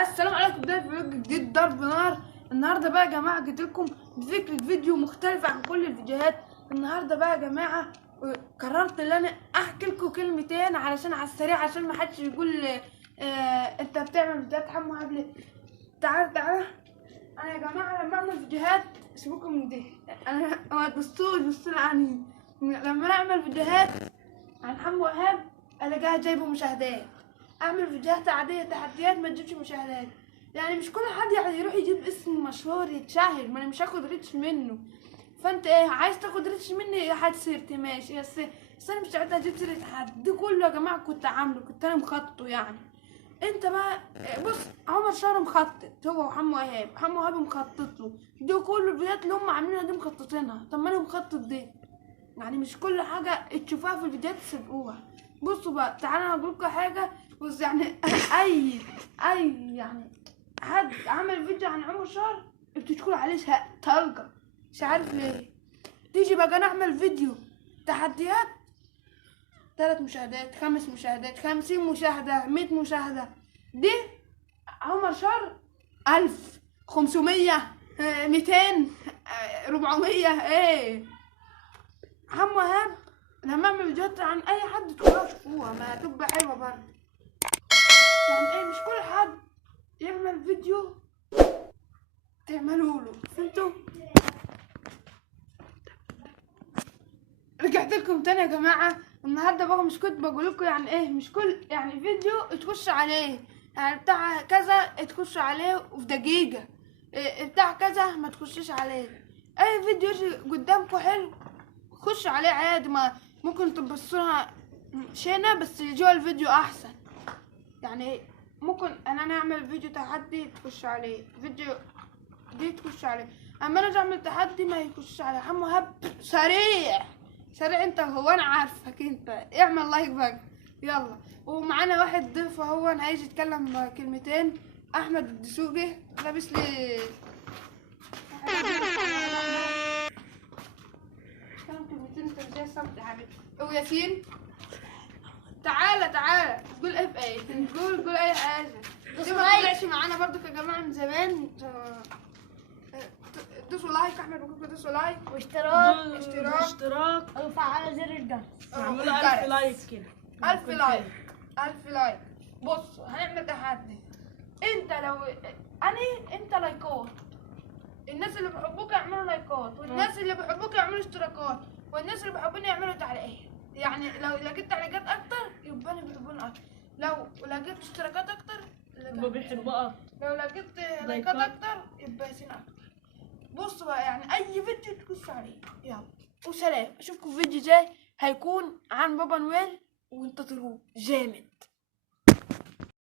السلام عليكم، ده فيديو جديد ضرب نار. النهارده بقى يا جماعه جيت لكم بفكره فيديو مختلفه عن كل الفيديوهات. النهارده بقى يا جماعه قررت ان انا احكي لكم كلمتين علشان على السريع، عشان ما حدش يقول انت بتعمل فيديوهات حمو هبل. تعال انا يا جماعه لما اعمل فيديوهات سيبكم من دي. انا ما تبصوا يعني لما انا اعمل فيديوهات عن حمو وهاب الاقيها جايبه مشاهدات. اعمل فيديوهات عاديه تحديات ما تجيبش مشاهدات. يعني مش كل حد يعني يروح يجيب اسم مشهور يتشهر، ما انا مش هاخد ريتش منه. فانت ايه عايز تاخد ريتش مني يا حد سيرتي ماشي، بس انا مش قاعده اجيب سيره حد. دي كله يا جماعه كنت عامله، كنت انا مخططه يعني. انت بقى بص، عمر شهر مخطط هو وحمو وهاب، حمو وهاب مخطط له. دي كل الفيديوهات اللي هم عاملينها دي مخططينها. طب ما انا مخطط دي، يعني مش كل حاجة تشوفوها في الفيديوهات تصدقوها. بصوا بقى تعالى انا هقول لكم حاجة. بص يعني اي يعني حد عمل فيديو عن عمر شهر بتدخل عليه طلقة، مش عارف ليه. تيجي بقى انا اعمل فيديو تحديات 3 مشاهدات 5 مشاهدات 50 مشاهدة 100 مشاهدة. دي عمر شهر 1000 500 200 400 ايه. حمو وهاب لما اعمل فيديوهات عن اي حد تقولوا شوفوها ما تبقى حلوه برضه. يعني ايه مش كل حد يعمل فيديو تعملوا له، فهمتوا؟ رجعت لكم تاني يا جماعه. النهارده بقى مش كنت بقول لكم يعني ايه مش كل يعني فيديو تخش عليه يعني بتاع كذا تخش عليه وفي دقيقه، إيه بتاع كذا ما تخشش عليه. اي فيديو يجي قدامكم حلو خش عليه عادي، ما ممكن تبصوها شينا بس جوا الفيديو احسن. يعني ممكن انا نعمل فيديو تحدي تخش عليه، فيديو دي تخش عليه، اما انا اعمل تحدي ما يخش عليه. حمو هب سريع انت هو انا عارفك انت. اعمل لايك بقى يلا. ومعانا واحد ضيف اهو انا عايز يتكلم كلمتين. احمد الدسوقي لابس لي كلمتين انت ازاي صمت يا حبيبي. وياسين تعالى قول اف ايه قول اي حاجه. دي ما طلعش معانا برضو يا جماعه من زمان. دوسوا لايك، احمد وكوكو دوسوا لايك واشتراك وفعلوا زر الجرس. اعملوا 1000 لايك كده. 1000 لايك. بصوا هنعمل تحدي. انت لو انت لايكات، الناس اللي بيحبوك يعملوا لايكات، والناس اللي بيحبوك يعملوا اشتراكات، والناس اللي بيحبوني يعملوا تعليقات. يعني لو لقيت تعليقات اكتر يبقى انا بيحبوني اكتر، لو لقيت اشتراكات اكتر هما بيحبوا اكتر، لو لقيت لايكات اكتر يبقى ياسين اكتر. بصوا بقى يعني اي فيديو تخش عليه. يلا وسلام، اشوفكم في فيديو جاي هيكون عن بابا نويل وانتظروه جامد.